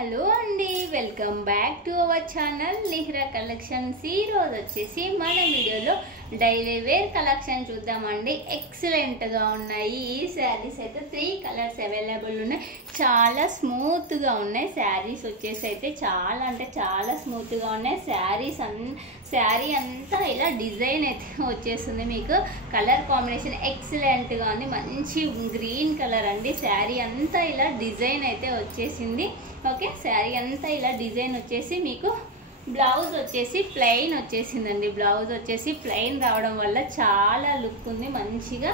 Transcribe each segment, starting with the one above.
Hello అండి, welcome back to our channel Nihra collections. ఈ రోజు వచ్చేసి మన వీడియోలో డైలీ వేర్ కలెక్షన్ చూద్దామండి. ఎక్సలెంట్ గా ఉన్నాయి. ఈ శారీస్ అయితే 3 కలర్స్ అవైలబుల్ ఉన్నాయి. చాలా స్మూత్ గా ఉన్నాయి. శారీస్ వచ్చేసి అయితే చాలా అంటే చాలా స్మూత్ గా ఉన్నాయి. శారీ అంతా ఇలా డిజైన్ అయితే వచ్చేస్తుంది. మీకు కలర్ కాంబినేషన్ ఎక్సలెంట్ గా ఉంది. మంచి గ్రీన్ కలర్ అండి. శారీ అంతా ఇలా డిజైన్ అయితే వచ్చేసింది. ఓకే, శారీ అంతా ఇలా డిజైన్ వచ్చేసి మీకు బ్లౌజ్ వచ్చేసి ప్లెయిన్ వచ్చేసిందండి. బ్లౌజ్ వచ్చేసి ప్లెయిన్ రావడం వల్ల చాలా లుక్ ఉంది మంచిగా.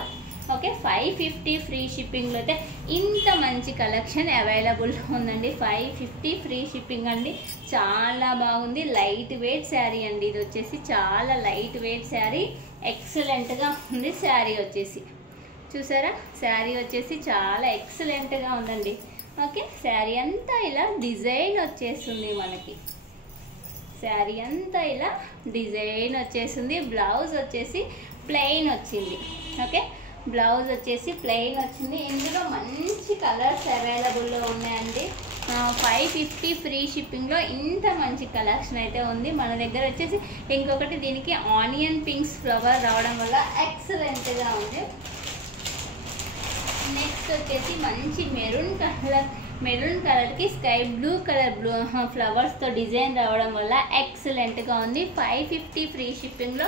ఓకే, 550 ఫ్రీ షిప్పింగ్లో అయితే ఇంత మంచి కలెక్షన్ అవైలబుల్ ఉందండి. 550 ఫ్రీ షిప్పింగ్ అండి. చాలా బాగుంది. లైట్ వెయిట్ శారీ అండి. ఇది వచ్చేసి చాలా లైట్ వెయిట్ శారీ. ఎక్సలెంట్గా ఉంది శారీ వచ్చేసి. చూసారా, శారీ వచ్చేసి చాలా ఎక్సలెంట్గా ఉందండి. ఓకే, శారీ అంతా ఇలా డిజైన్ వచ్చేస్తుంది మనకి. శారీ అంతా ఇలా డిజైన్ వచ్చేసింది. బ్లౌజ్ వచ్చేసి ప్లెయిన్ వచ్చింది. ఓకే, బ్లౌజ్ వచ్చేసి ప్లెయిన్ వచ్చింది. ఇందులో మంచి కలర్స్ అవైలబుల్లో ఉన్నాయండి. 550 ఫ్రీ షిప్పింగ్లో ఇంత మంచి కలెక్షన్ అయితే ఉంది మన దగ్గర. వచ్చేసి ఇంకొకటి దీనికి ఆనియన్ పింక్స్ ఫ్లవర్ రావడం వల్ల ఎక్సలెంట్గా ఉంది. నెక్స్ట్ వచ్చేసి మంచి మెరూన్ కలర్కి స్కై బ్లూ కలర్ ఫ్లవర్స్తో డిజైన్ రావడం వల్ల ఎక్సలెంట్గా ఉంది. 550 ఫ్రీ షిప్పింగ్లో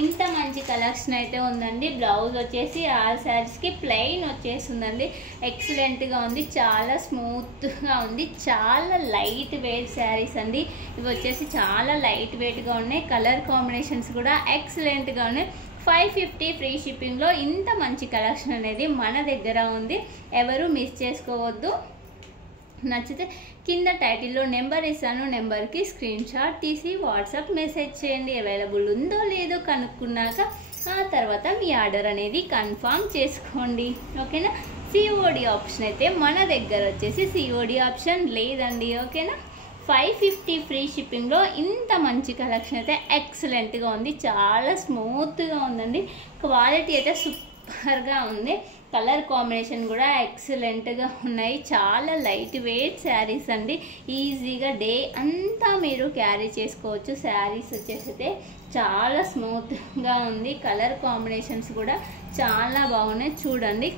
ఇంత మంచి కలెక్షన్ అయితే ఉందండి. బ్లౌజ్ వచ్చేసి ఆల్ శారీస్కి ప్లెయిన్ వచ్చేసిందండి. ఎక్సలెంట్గా ఉంది. చాలా స్మూత్గా ఉంది. చాలా లైట్ వెయిట్ శారీస్ అండి. ఇవి వచ్చేసి చాలా లైట్ వెయిట్గా ఉన్నాయి. కలర్ కాంబినేషన్స్ కూడా ఎక్సలెంట్గా ఉన్నాయి. 550 ఫ్రీ షిప్పింగ్లో ఇంత మంచి కలెక్షన్ అనేది మన దగ్గర ఉంది. ఎవరు మిస్ చేసుకోవద్దు. నచ్చితే కింద టైటిల్లో నెంబర్ ఇస్తాను. నెంబర్కి స్క్రీన్ షాట్ తీసి వాట్సాప్ మెసేజ్ చేయండి. అవైలబుల్ ఉందో లేదో కనుక్కున్నాక ఆ తర్వాత మీ ఆర్డర్ అనేది కన్ఫర్మ్ చేసుకోండి. ఓకేనా. సిఓడి ఆప్షన్ అయితే మన దగ్గర వచ్చేసి సిఓడి ఆప్షన్ లేదండి. ఓకేనా. 550 ఫ్రీ షిప్పింగ్లో ఇంత మంచి కలెక్షన్ అయితే ఎక్సలెంట్గా ఉంది. చాలా స్మూత్గా ఉందండి. క్వాలిటీ అయితే సూపర్గా ఉంది. కలర్ కాంబినేషన్ కూడా ఎక్సలెంట్గా ఉన్నాయి. చాలా లైట్ వెయిట్ శారీస్ అండి. ఈజీగా డే అంతా మీరు క్యారీ చేసుకోవచ్చు. శారీస్ వచ్చేసి చాలా స్మూత్గా ఉంది. కలర్ కాంబినేషన్స్ కూడా చాలా బాగున్నాయి. చూడండి,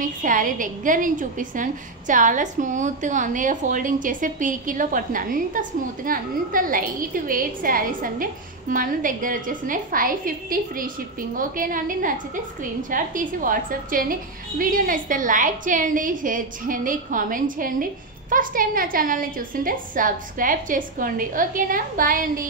మీకు శారీ దగ్గర నుంచి చూపిస్తున్నాను. చాలా స్మూత్గా ఉంది. ఫోల్డింగ్ చేస్తే పీకిలో పడుతుంది. అంత స్మూత్గా అంత లైట్ వెయిట్ శారీస్ అండి మన దగ్గర వచ్చేసినాయి. 550 ఫ్రీ షిప్పింగ్. ఓకేనా అండి. నచ్చితే స్క్రీన్ షాట్ తీసి వాట్సాప్ చేయండి. వీడియో నచ్చితే లైక్ చేయండి, షేర్ చేయండి, కామెంట్ చేయండి. ఫస్ట్ టైం నా ఛానల్ని చూస్తుంటే సబ్స్క్రైబ్ చేసుకోండి. ఓకేనా. బాయ్ అండి.